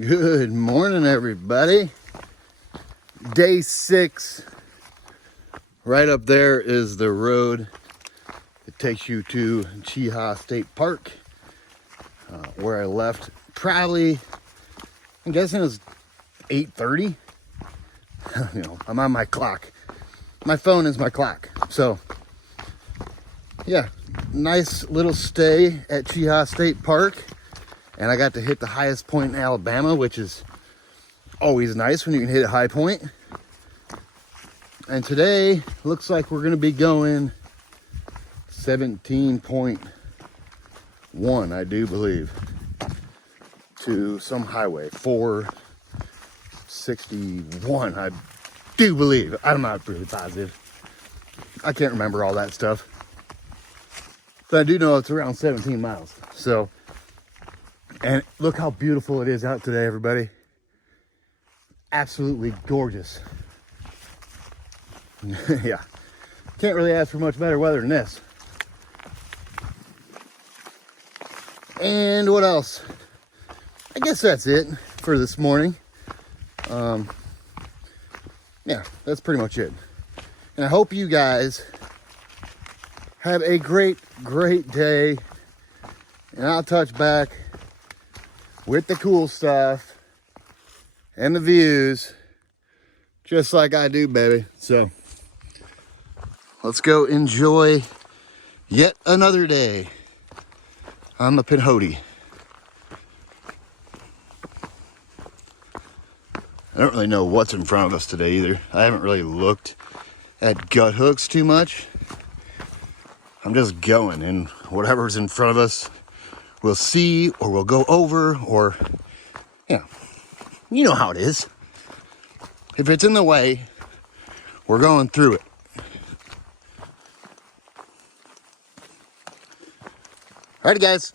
Good morning, everybody. Day 6. Right up there is the road that takes you to Cheehaw State Park, where I left probably, I'm guessing it was 8:30. I'm on my clock. My phone is my clock. So, yeah, nice little stay at Cheehaw State Park. And I got to hit the highest point in Alabama, which is always nice when you can hit a high point. And today looks like we're going to be going 17.1, I do believe, to some highway, 461, I do believe. I'm not really positive. I can't remember all that stuff. But I do know it's around 17 miles. So, and look how beautiful it is out today, everybody. Absolutely gorgeous. Yeah, can't really ask for much better weather than this. And what else? I guess that's it for this morning. Yeah, that's pretty much it. And I hope you guys have a great day. And I'll touch back with the cool stuff and the views, just like I do, baby. So let's go enjoy yet another day on the Pinhoti. I don't really know what's in front of us today either. I haven't really looked at gut hooks too much. I'm just going, and whatever's in front of us we'll see, or we'll go over, or, you know how it is. If it's in the way, we're going through it. Alrighty, guys.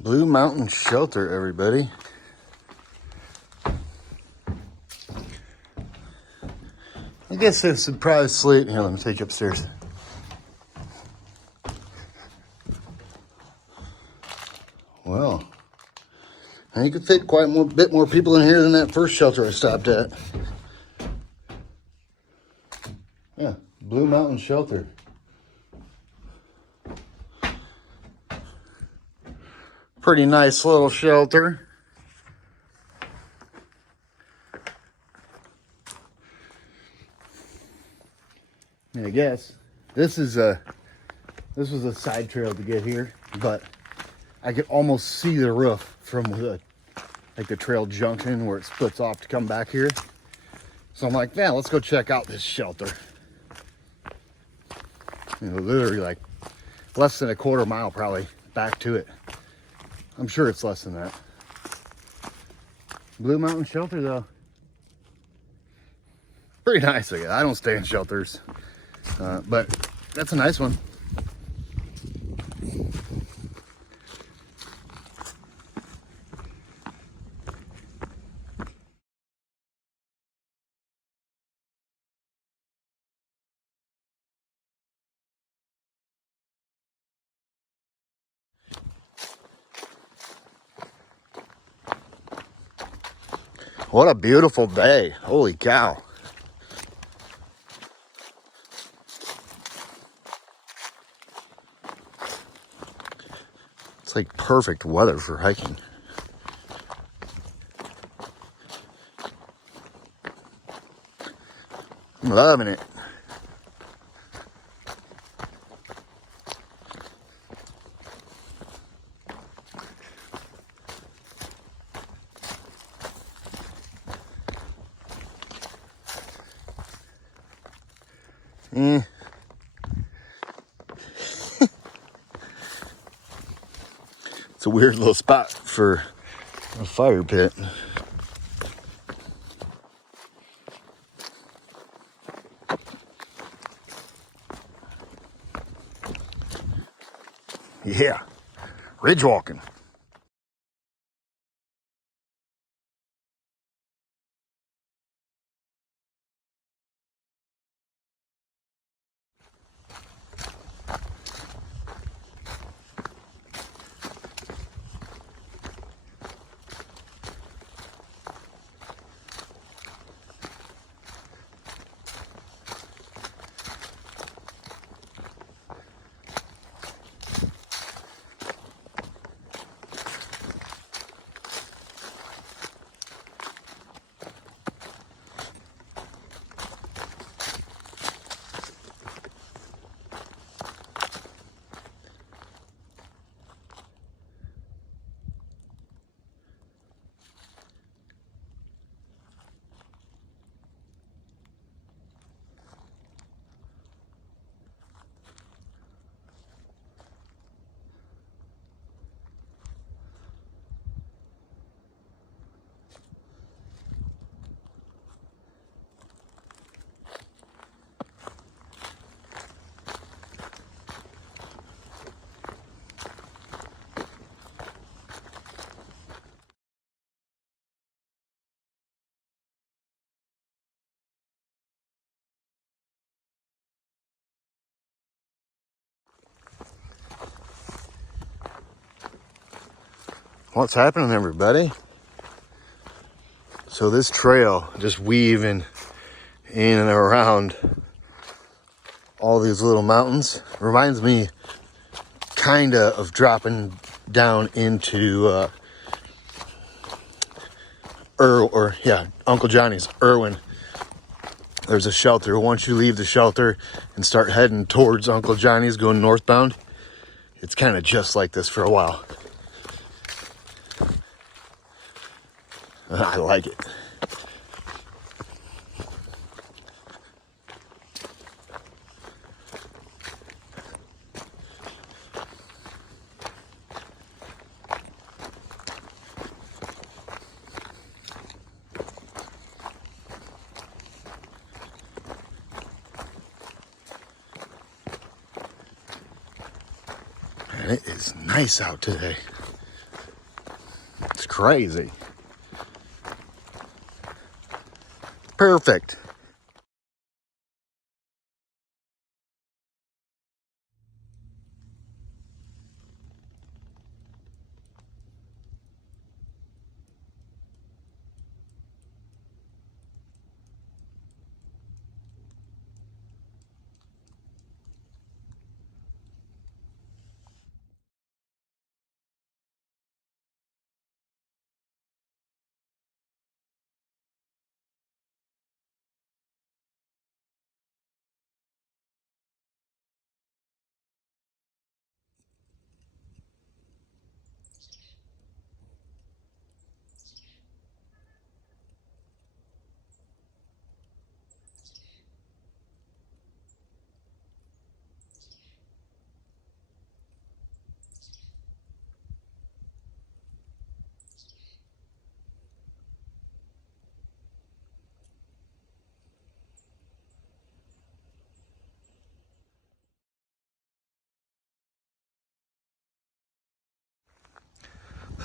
Blue Mountain Shelter, everybody. I guess this would probably sleep. Here, let me take you upstairs. Well, and you could fit quite a bit more people in here than that first shelter I stopped at. Yeah, Blue Mountain Shelter. Pretty nice little shelter. And I guess this was a side trail to get here, but I could almost see the roof from the trail junction where it splits off to come back here. So I'm like, yeah, let's go check out this shelter. You know, literally like less than a quarter mile probably back to it. I'm sure it's less than that. Blue Mountain Shelter though. Pretty nice, I guess. I don't stay in shelters, but that's a nice one. What a beautiful day. Holy cow. It's like perfect weather for hiking. I'm loving it. Eh. It's a weird little spot for a fire pit. Yeah, ridge walking. What's happening, everybody? So this trail just weaving in and around all these little mountains reminds me kind of dropping down into Uncle Johnny's, Irwin. There's a shelter. Once you leave the shelter and start heading towards Uncle Johnny's going northbound, it's kind of just like this for a while. I like it. And it is nice out today. It's crazy. Perfect.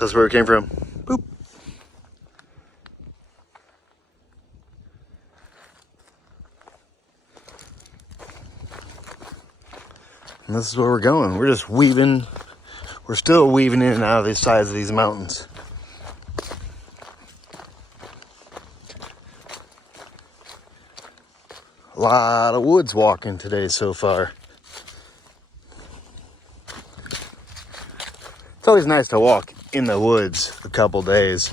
That's where it came from. Boop. And this is where we're going. We're just weaving. We're still weaving in and out of the sides of these mountains. A lot of woods walking today so far. It's always nice to walk in the woods a couple days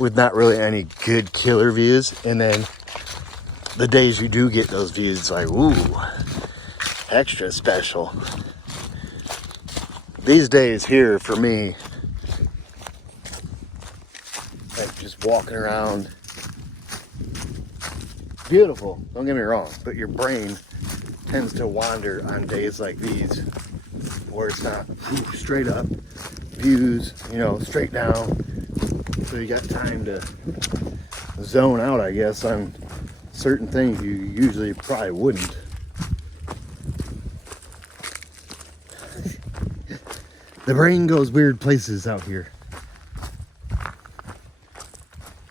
with not really any good killer views. And then the days you do get those views, it's like, ooh, extra special. These days here for me, like just walking around, beautiful, don't get me wrong, but your brain tends to wander on days like these where it's not straight up views, you know, straight down. So you got time to zone out, I guess, on certain things you usually probably wouldn't. The brain goes weird places out here.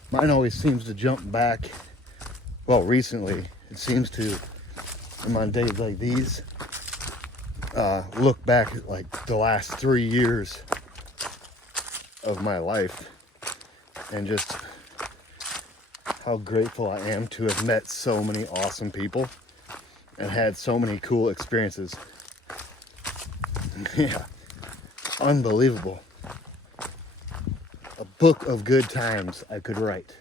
Mine always seems to jump back. Well, recently, it seems to, I'm on days like these, look back at like the last 3 years of my life and just how grateful I am to have met so many awesome people and had so many cool experiences. Yeah, unbelievable. A book of good times I could write.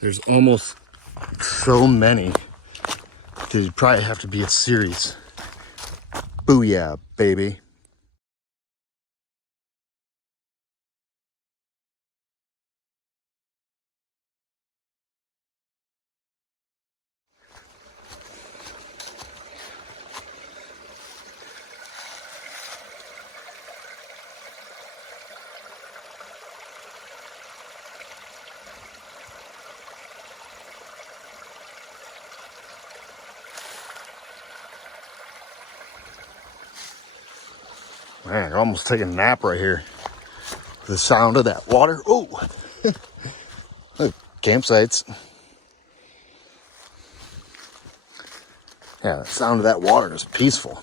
There's almost so many. There'd probably have to be a series. Booyah, baby. Man, I'm almost taking a nap right here. The sound of that water. Oh, look, campsites. Yeah, the sound of that water is peaceful.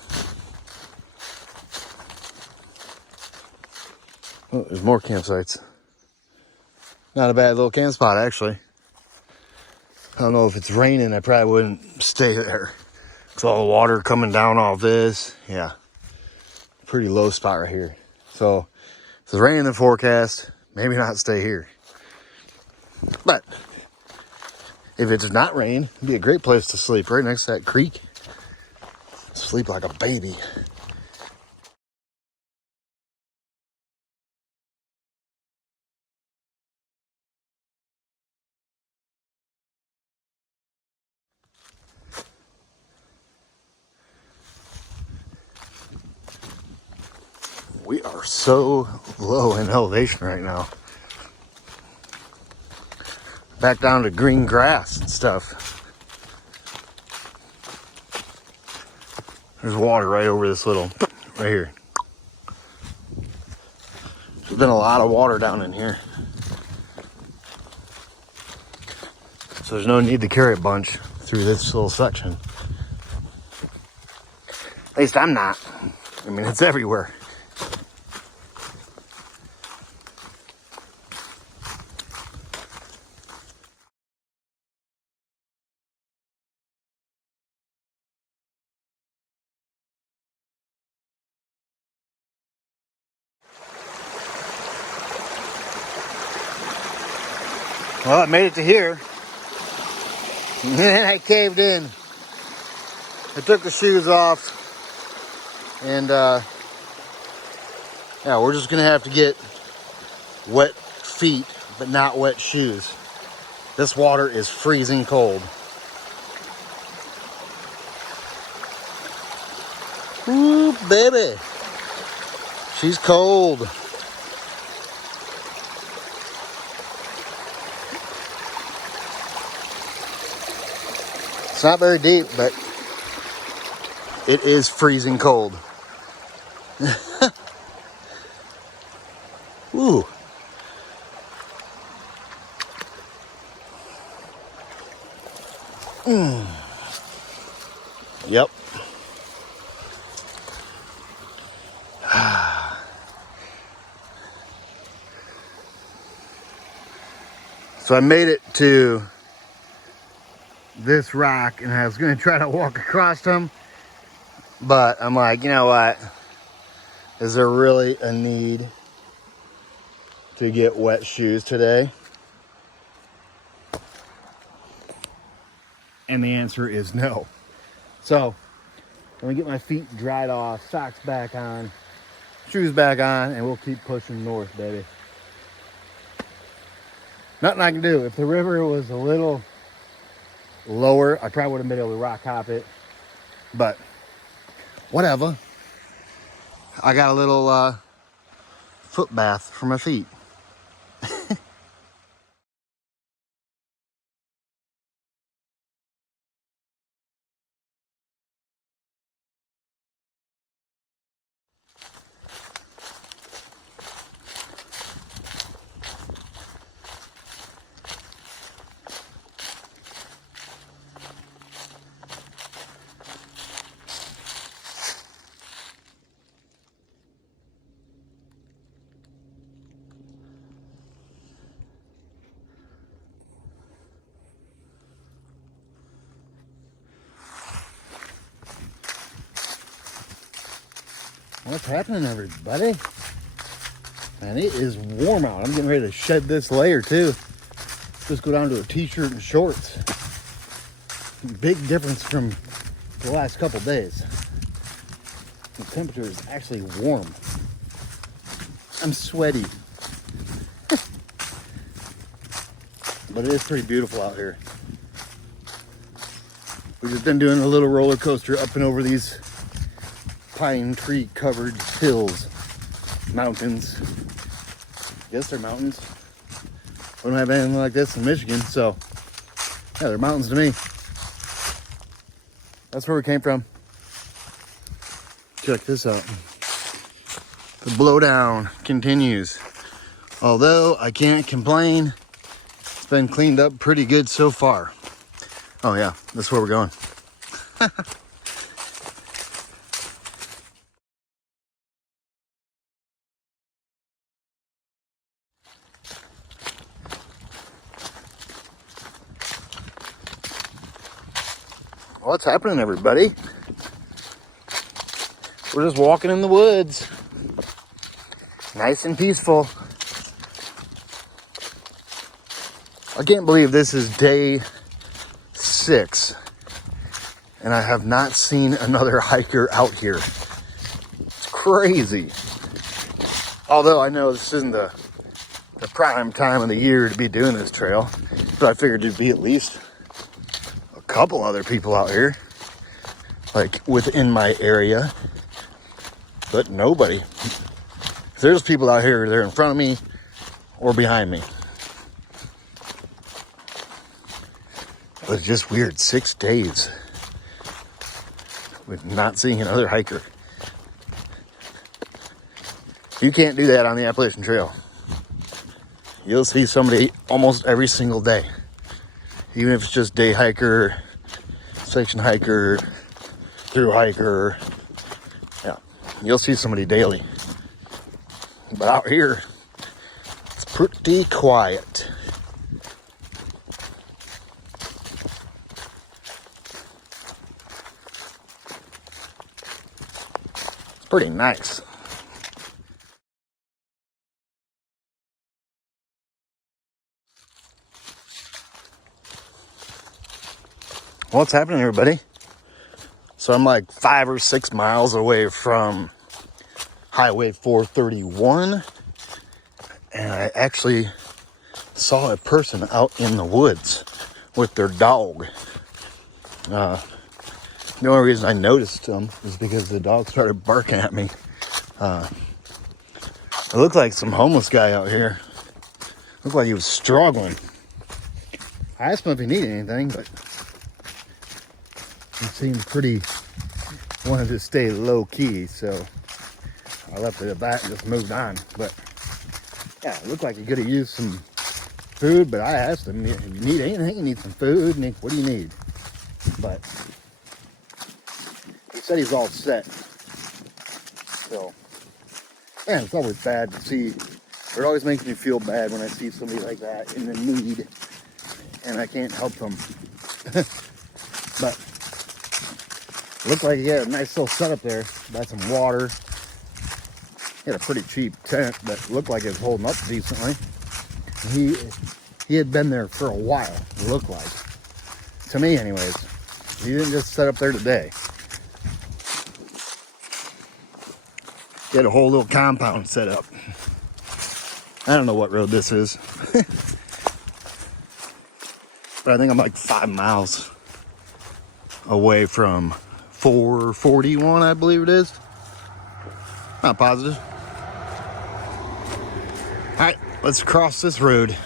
Oh, there's more campsites. Not a bad little camp spot, actually. I don't know if it's raining, I probably wouldn't stay there. It's all the water coming down off this. Yeah, pretty low spot right here. So if there's rain in the forecast, maybe not stay here. But if it's not rain, it'd be a great place to sleep right next to that creek. Sleep like a baby. We are so low in elevation right now. Back down to green grass and stuff. There's water right over this little, right here. There's been a lot of water down in here. So there's no need to carry a bunch through this little section. At least I'm not. I mean, it's everywhere. Well, I made it to here. And then I caved in. I took the shoes off. And yeah, we're just gonna have to get wet feet, but not wet shoes. This water is freezing cold. Ooh, baby. She's cold. It's not very deep, but it is freezing cold. Ooh. Yep. So I made it to this rock and I was going to try to walk across them, but I'm like, you know what? Is there really a need to get wet shoes today? And the answer is no. So let me get my feet dried off, socks back on, shoes back on, and we'll keep pushing north, baby. Nothing I can do. If the river was a little lower, I probably would have been able to rock hop it, but whatever. I got a little foot bath for my feet. What's happening, everybody? Man, it is warm out. I'm getting ready to shed this layer too. Just go down to a t-shirt and shorts. Big difference from the last couple days. The temperature is actually warm. I'm sweaty. But it is pretty beautiful out here. We've just been doing a little roller coaster up and over these pine tree covered hills, mountains. I guess they're mountains. We don't have anything like this in Michigan, so yeah, they're mountains to me. That's where we came from. Check this out. The blowdown continues. Although I can't complain, it's been cleaned up pretty good so far. Oh yeah, that's where we're going. What's happening, everybody? We're just walking in the woods. Nice and peaceful. I can't believe this is day 6 and I have not seen another hiker out here. It's crazy. Although I know this isn't the prime time of the year to be doing this trail, but I figured there'd be at least a couple other people out here, like within my area, but nobody. If there's people out here, they're in front of me or behind me. But it's just weird, 6 days with not seeing another hiker. You can't do that on the Appalachian Trail. You'll see somebody almost every single day. Even if it's just day hiker, section hiker, through hiker. Yeah, you'll see somebody daily. But out here, it's pretty quiet. It's pretty nice. What's happening, everybody? So I'm like 5 or 6 miles away from Highway 431, and I actually saw a person out in the woods with their dog. The only reason I noticed them is because the dog started barking at me. It looked like some homeless guy out here. Looked like he was struggling. I asked him if he needed anything, but he seemed wanted to stay low key, so I left it at that and just moved on. But yeah, it looked like he could have used some food, but I asked him, if you need anything, you need some food, and what do you need? But he said he's all set. So, yeah, it's always bad to see. It always makes me feel bad when I see somebody like that in the need, and I can't help them. But it looked like he had a nice little setup there. Got some water. He had a pretty cheap tent, but it looked like it was holding up decently. He had been there for a while, it looked like. To me, anyways. He didn't just set up there today. He had a whole little compound set up. I don't know what road this is. But I think I'm like 5 miles away from 441, I believe it is. Not positive. All right, let's cross this road.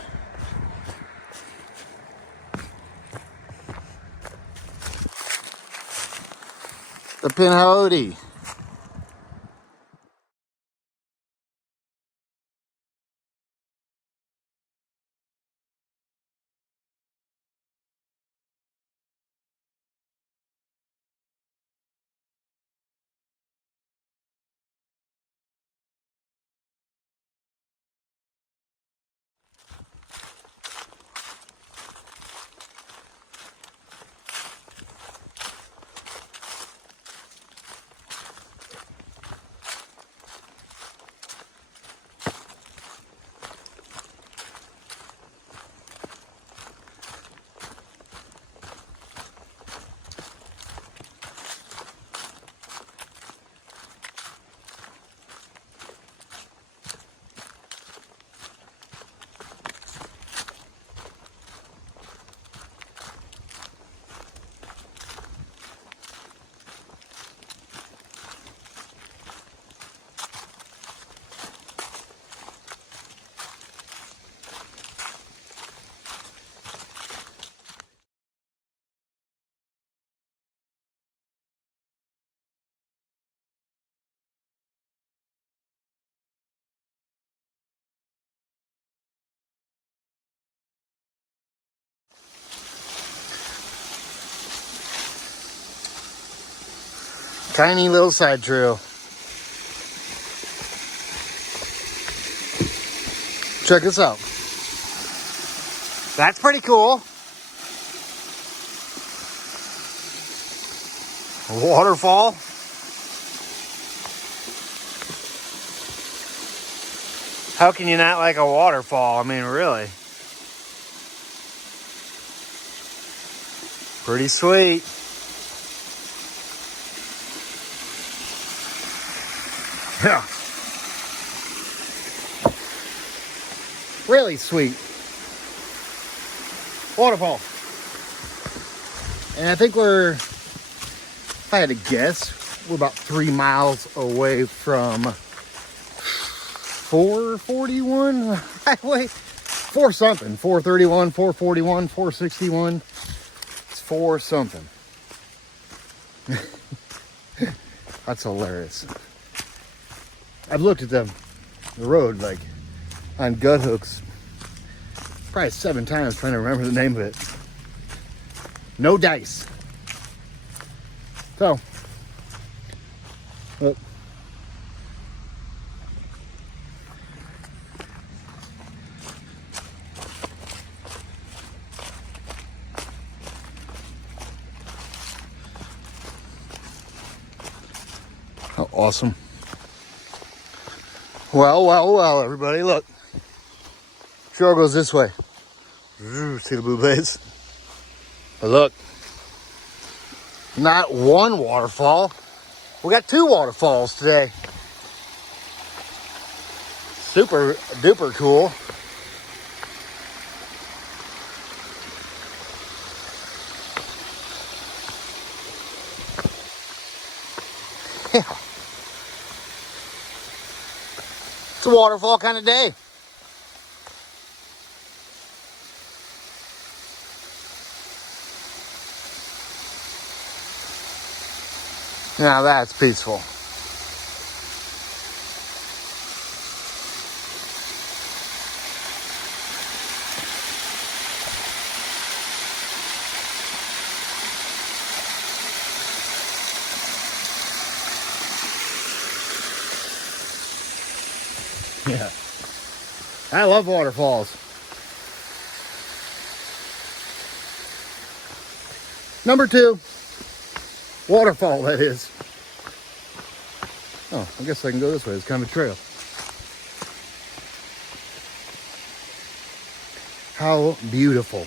The Pinhoti. Tiny little side trail. Check this out. That's pretty cool. A waterfall. How can you not like a waterfall? I mean, really. Pretty sweet. Yeah. Really sweet. Waterfall. And I think if I had to guess, we're about 3 miles away from 441 highway. 4 something. 431, 441, 461. It's 4 something. That's hilarious. I've looked at the road like on gut hooks probably 7 times trying to remember the name of it. No dice. So, look. How awesome. Well, everybody, look. Trail goes this way. See the blue blaze? But look, not one waterfall. We got 2 waterfalls today. Super duper cool. Yeah. It's a waterfall kind of day. Now that's peaceful. I love waterfalls. Number 2, waterfall, that is. Oh, I guess I can go this way. It's kind of a trail. How beautiful.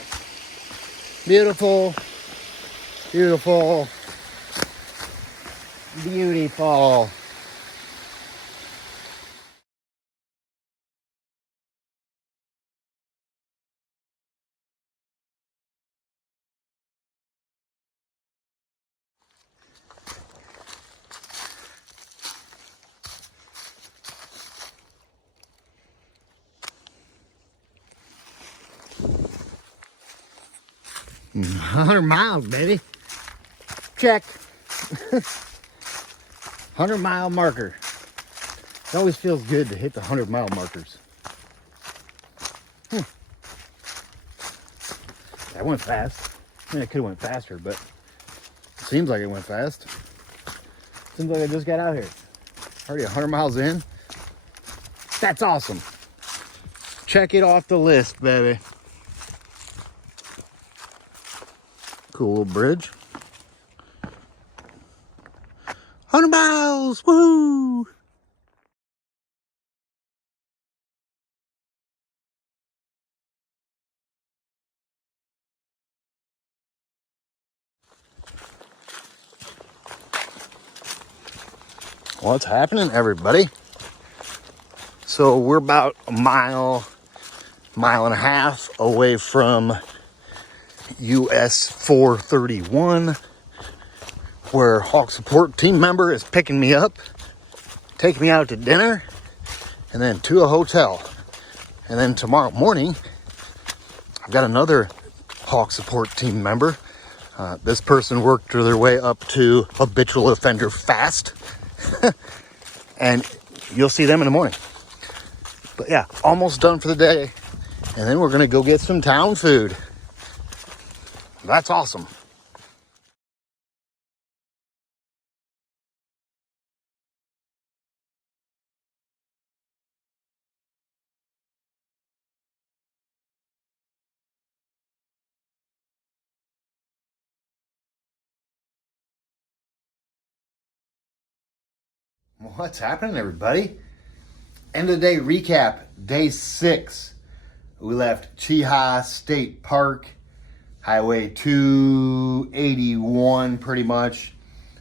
Beautiful. Beautiful. Beautiful. Mm, 100 miles, baby. Check. 100-mile marker. It always feels good to hit the 100-mile markers. That went fast. I mean, it could have went faster, but it seems like it went fast. Seems like I just got out here. Already 100 miles in. That's awesome. Check it off the list, baby. Cool little bridge. 100 miles! Woohoo! What's happening, everybody? So we're about a mile and a half away from US 431, where Hawk Support team member is picking me up, taking me out to dinner, and then to a hotel. And then tomorrow morning, I've got another Hawk Support team member. This person worked their way up to habitual offender fast. And you'll see them in the morning. But yeah, almost done for the day. And then we're going to go get some town food. That's awesome. What's happening, everybody? End of the day recap, day 6. We left Cheeha State Park, Highway 281 pretty much,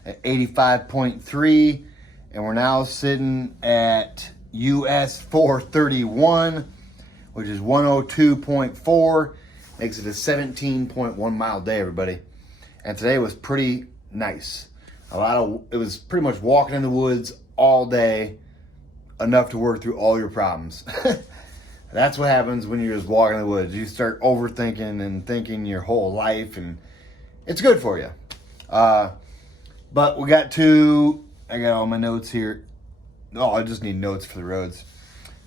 at 85.3. And we're now sitting at US 431, which is 102.4. Makes it a 17.1 mile day, everybody. And today was pretty nice. It was pretty much walking in the woods all day, enough to work through all your problems. That's what happens when you're just walking in the woods. You start overthinking and thinking your whole life, and it's good for you. But I got all my notes here. Oh, I just need notes for the roads.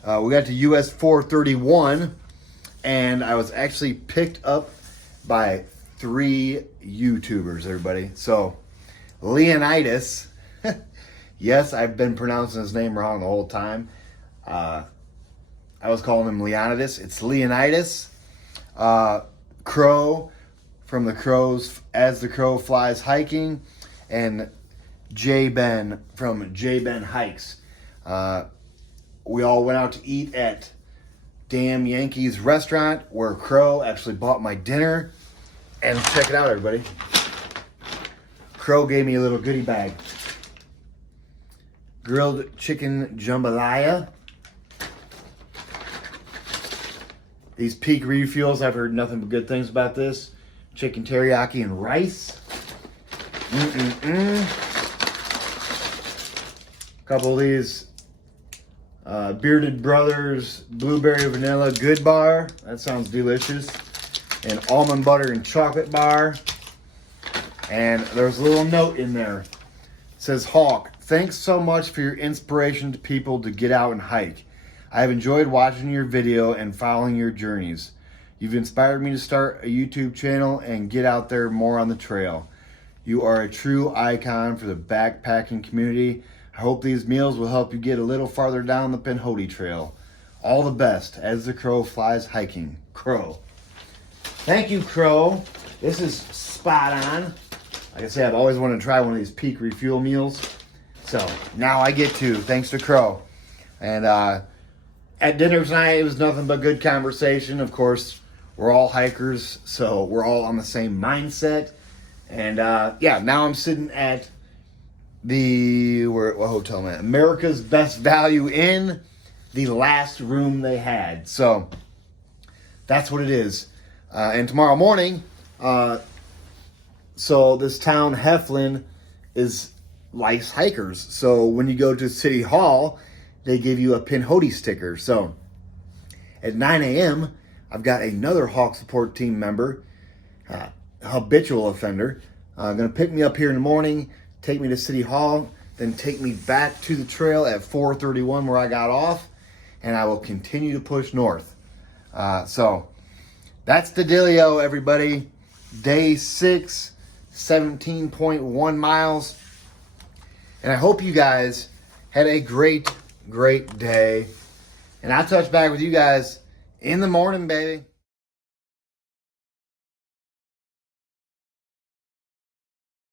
We got to US 431, and I was actually picked up by 3 YouTubers, everybody. So, Leonidas. Yes, I've been pronouncing his name wrong the whole time. I was calling him Leonidas. It's Leonidas. Crow from the Crows As the Crow Flies Hiking. And J Ben from J Ben Hikes. We all went out to eat at Damn Yankees restaurant, where Crow actually bought my dinner. And check it out, everybody. Crow gave me a little goodie bag. Grilled chicken jambalaya. These Peak refuels, I've heard nothing but good things about this. Chicken teriyaki and rice. A couple of these Bearded Brothers Blueberry Vanilla Good Bar. That sounds delicious. An almond butter and chocolate bar. And there's a little note in there. It says, Hawk, thanks so much for your inspiration to people to get out and hike. I have enjoyed watching your video and following your journeys. You've inspired me to start a YouTube channel and get out there more on the trail. You are a true icon for the backpacking community. I hope these meals will help you get a little farther down the Pinhoti Trail. all the best as the crow flies hiking. Crow. Thank you, Crow. This is spot on. Like I say, I've always wanted to try one of these peak refuel meals. So now I get to, thanks to Crow. And at dinner tonight, it was nothing but good conversation. Of course, we're all hikers, so we're all on the same mindset. And yeah, now I'm sitting at what hotel am I at? America's Best Value Inn, the last room they had. So that's what it is. And tomorrow morning, so this town, Heflin, likes hikers. So when you go to City Hall, they give you a Pinhoti sticker. So at 9 a.m., I've got another Hawk Support Team member, habitual offender, going to pick me up here in the morning, take me to City Hall, then take me back to the trail at 4:31 where I got off, and I will continue to push north. So that's the dealio, everybody. Day 6, 17.1 miles. And I hope you guys had a great day. And I'll touch back with you guys in the morning, baby.